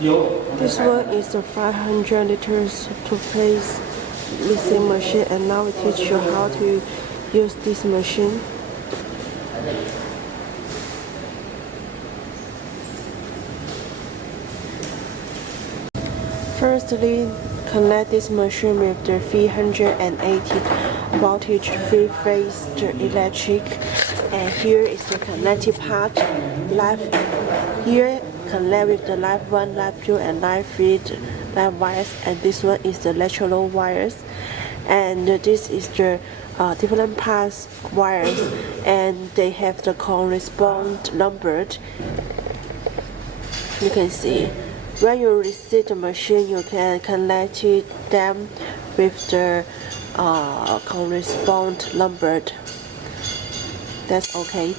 This one is the 500 liters toothpaste mixing machine, and now we teach you how to use this machine. Firstly, connect this machine with the 380 voltage 3-phase electric, and here is the connected part. Here connect with the line 1, line 2, and line 3 line wires, and this one is the lateral wires, and this is the different parts wires, and they have the correspond numbered. You can see. When you receive the machine, you can connect them with the correspond numbered. That's okay.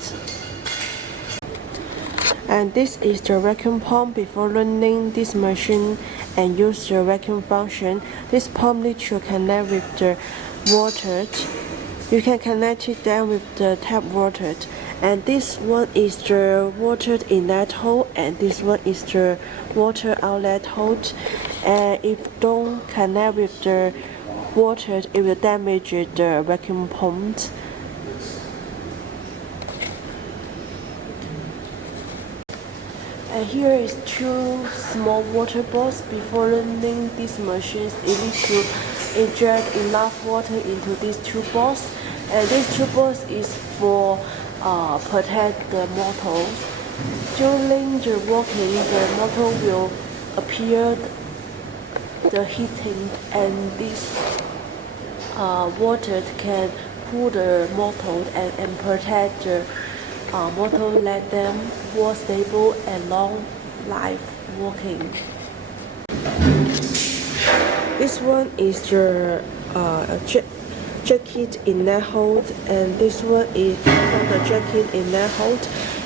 And this is the vacuum pump. Before running this machine and use the vacuum function, this pump needs to connect with the water. You can connect them with the tap water. And this one is the water inlet hole, and this one is the water outlet hole. And if don't connect with the water, it will damage the vacuum pump. And here is 2 small water balls. Before running these machines, you need to inject enough water into these 2 balls. And these 2 balls is for protect the motor. During the working, the motor will appear the heating, and this water can cool the motor and protect the motor, let them work stable and long life working. This one is the jacket inlet hole, and this one is for the jacket inlet hole.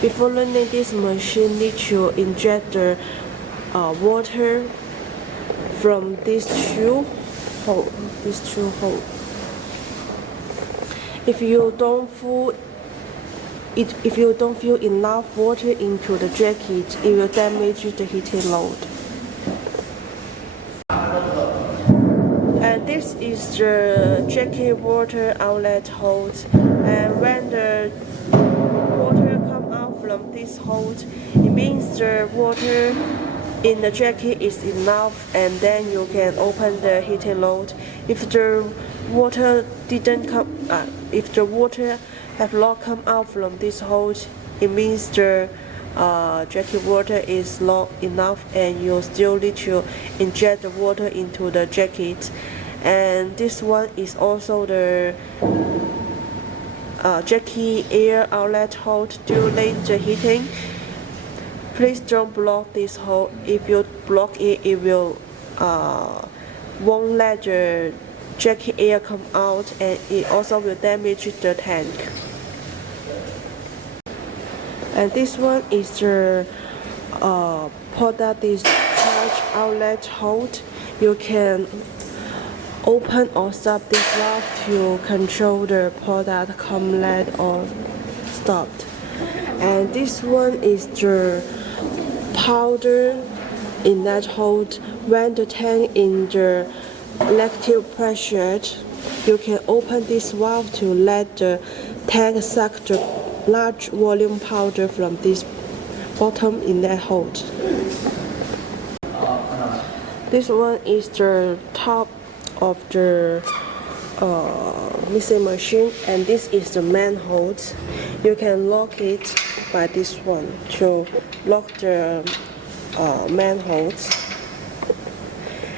Before running this machine, need to inject the water from these two holes. If you don't fill enough water into the jacket, it will damage the heating load. And this is the jacket water outlet hole, and when the water come out from this hole, it means the water in the jacket is enough, and then you can open the heating load. If the water have not come out from this hole, it means the jacket water is not enough, and you still need to inject the water into the jacket. And this one is also the jacket air outlet hole during the heating. Please don't block this hole. If you block it, it will won't let the jacket air come out, and it also will damage the tank. And this one is the product discharge outlet hole. You can open or stop this valve to control the product come let or stopped. And this one is the powder inlet hole. When the tank in the negative pressure, you can open this valve to let the tank suck the large volume powder from this bottom inlet hole. This one is the top of the mixing machine, and this is the manhole. You can lock it by this one to lock the manholes.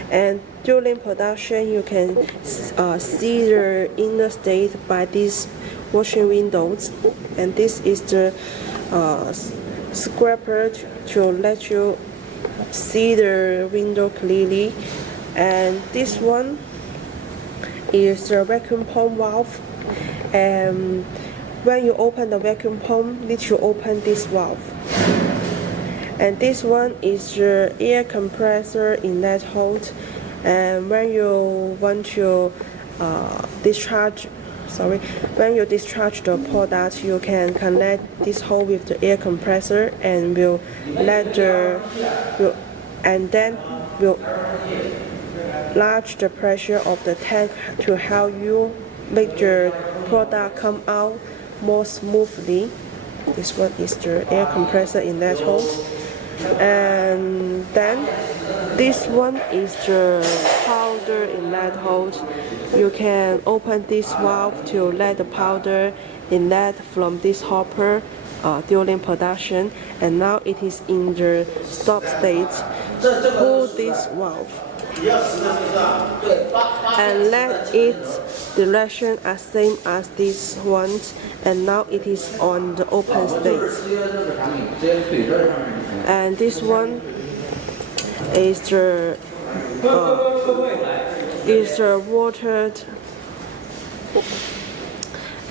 And during production, you can see the inner state by these washing windows, and this is the scraper to let you see the window clearly. And this one is the vacuum pump valve, and when you open the vacuum pump, you need to open this valve. And this one is the air compressor inlet hole, and when you want to discharge the product, you can connect this hole with the air compressor, and will and then will enlarge the pressure of the tank to help you make the product come out more smoothly. This one is the air compressor inlet hose, and then this one is the powder inlet hose. You can open this valve to let the powder inlet from this hopper during production, and now it is in the stop state. Pull this valve and let its direction as same as this one, and now it is on the open state. And this one is the watered,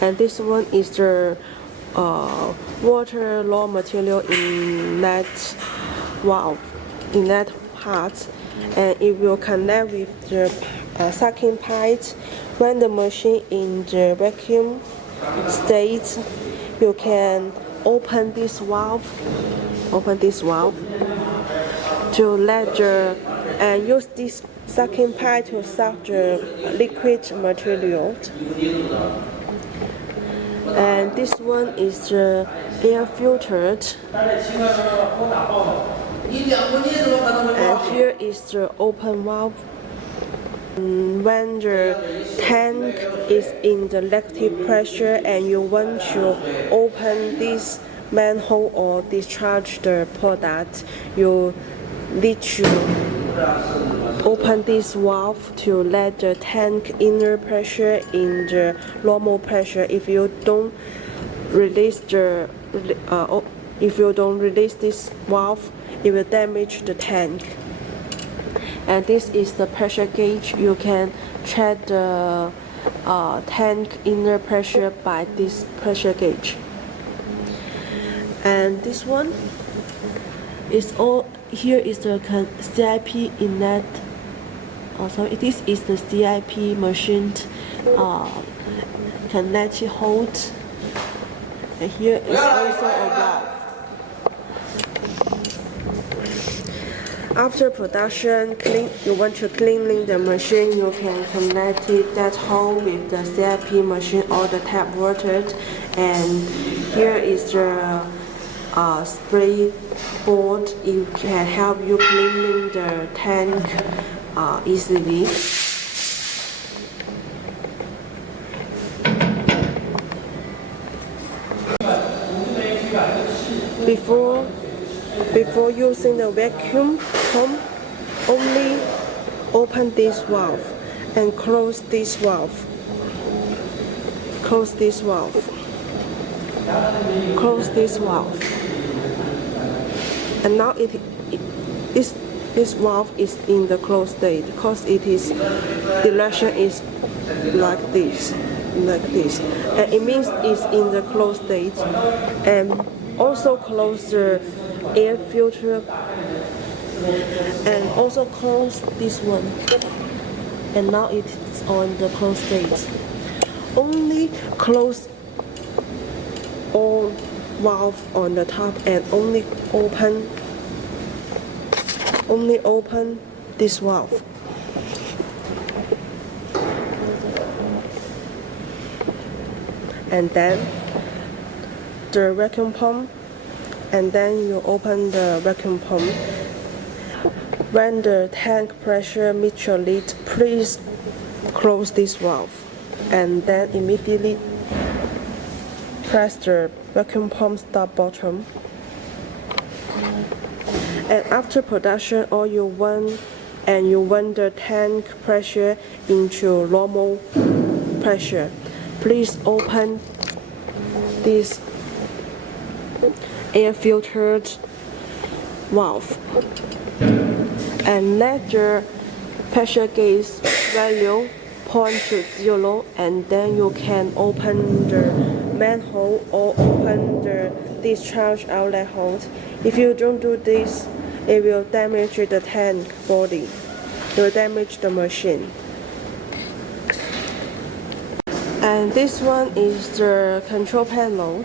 and this one is the water raw material in that valve, in that part, and it will connect with the sucking pipe. When the machine in the vacuum state, you can open this valve to let the and use this sucking pipe to suck the liquid material. And this one is the air filtered, and here is the open valve. When the tank is in the negative pressure and you want to open this manhole or discharge the product, you need to open this valve to let the tank inner pressure in the normal pressure. If you don't release this valve, it will damage the tank. And this is the pressure gauge. You can check the tank inner pressure by this pressure gauge. And this one is all. Here is the CIP inlet. This is the CIP machine connect hold. And here is also a valve. After production, you want to cleaning the machine, you can connect that hole with the CIP machine or the tap water. And here is the spray board. It can help you cleaning the tank easily. Before using the vacuum pump, only open this valve and close this valve. Close this valve. Close this valve. And now this valve is in the closed state because its direction is like this, and it means it's in the closed state. And also close the air filter, and also close this one, and now it's on the closed state. Only close all valve on the top and only open this valve. And then the vacuum pump, and then you open the vacuum pump. When the tank pressure meets your lid, please close this valve and then immediately press the vacuum pump stop button. And after production, all you want the tank pressure into normal pressure, please open this air filtered valve and let the pressure gauge value point to 0, and then you can open the manhole or open the discharge outlet hose. If you don't do this, it will damage the tank body. It will damage the machine. And this one is the control panel.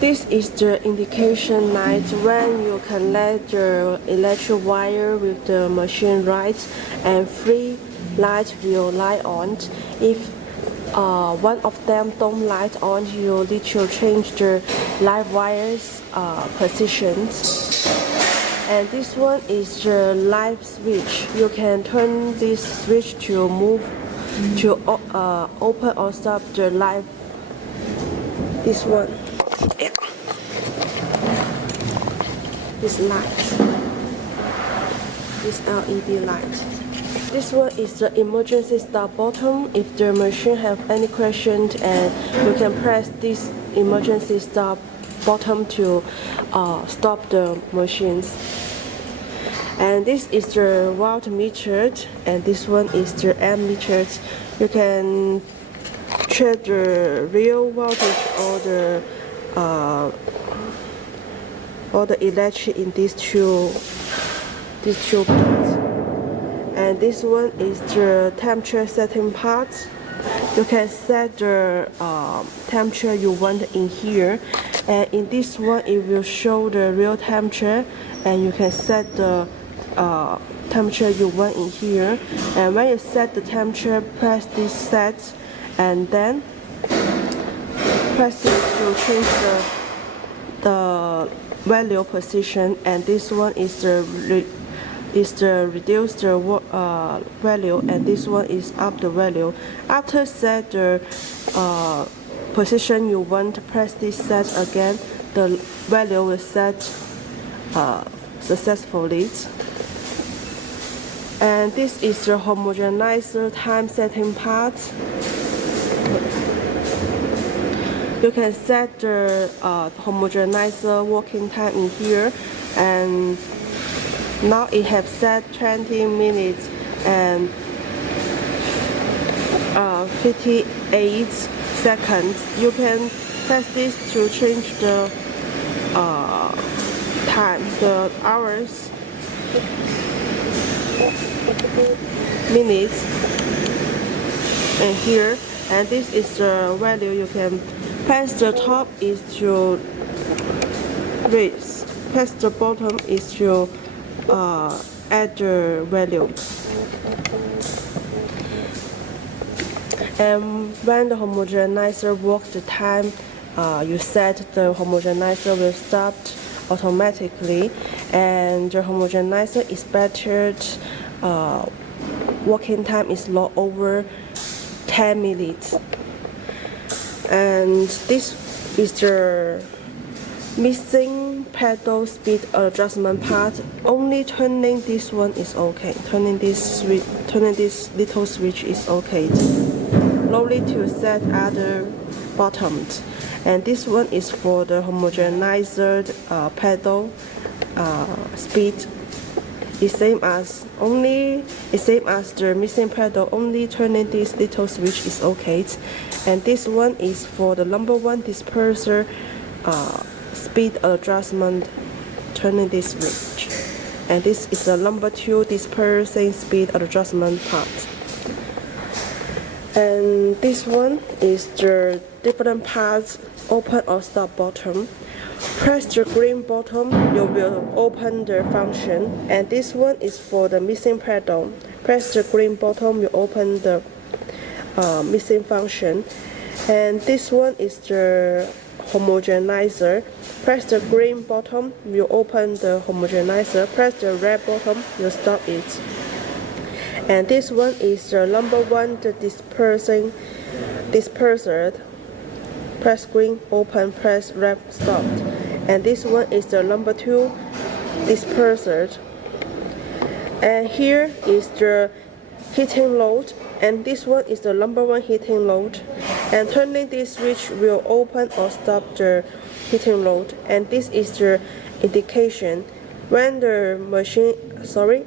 This is the indication light when you connect the electric wire with the machine right, and three lights will light on. If one of them don't light on, you need to change the light wires positions. And this one is the light switch. You can turn this switch to move to open or stop the light. This one. Yeah. This light, this LED light. This one is the emergency stop button. If the machine have any question, and you can press this emergency stop button to stop the machines. And this is the voltmeter, and this one is the ammeter. You can check the real voltage or the electric in these two parts. And this one is the temperature setting part. You can set the temperature you want in here, and in this one it will show the real temperature, and you can set the temperature you want in here. And when you set the temperature, press this set, and then press this to change the value position. And this one is the reduce the value, and this one is up the value. After set the position you want, press this set again, the value will set successfully. And this is the homogenizer time setting part. You can set the homogenizer working time in here, and now it has set 20 minutes and 58 seconds. You can press this to change the time, the hours, minutes, and here. And this is the value. You can press the top is to raise, press the bottom is to add the value. And when the homogenizer works the time, you set the homogenizer will stop automatically, and the homogenizer is better. Working time is not over 10 minutes. And this is the missing pedal speed adjustment part. Only turning this one is okay. Turning this little switch is okay. No need to set other buttons. And this one is for the homogenizer pedal speed. It's same as the missing pedal. Only turning this little switch is okay. And this one is for the number one disperser speed adjustment, turning this switch. And this is the number two dispersing speed adjustment part. And this one is the different parts, open or stop button. Press the green button, you will open the function. And this one is for the missing pedal. Press the green button, you open the missing function. And this one is the homogenizer. Press the green button, you open the homogenizer. Press the red button, you stop it. And this one is the number one, the disperser. Press green, open, press red, stop. And this one is the number two disperser. And here is the heating load, and this one is the number one heating load. And turning this switch will open or stop the heating load. And this is the indication when the machine,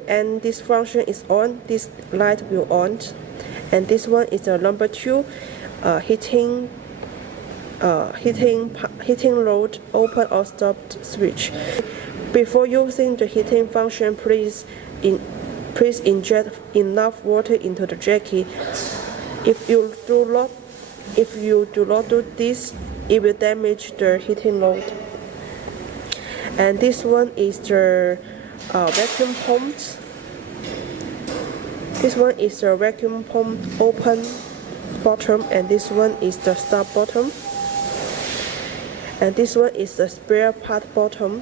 and this function is on, this light will on. And this one is the number two heating load, open or stop switch. Before using the heating function, please inject enough water into the jacket. If you do not do this, it will damage the heating load. And this one is the vacuum pump. This one is the vacuum pump open bottom, and this one is the stop bottom. And this one is the spare part bottom.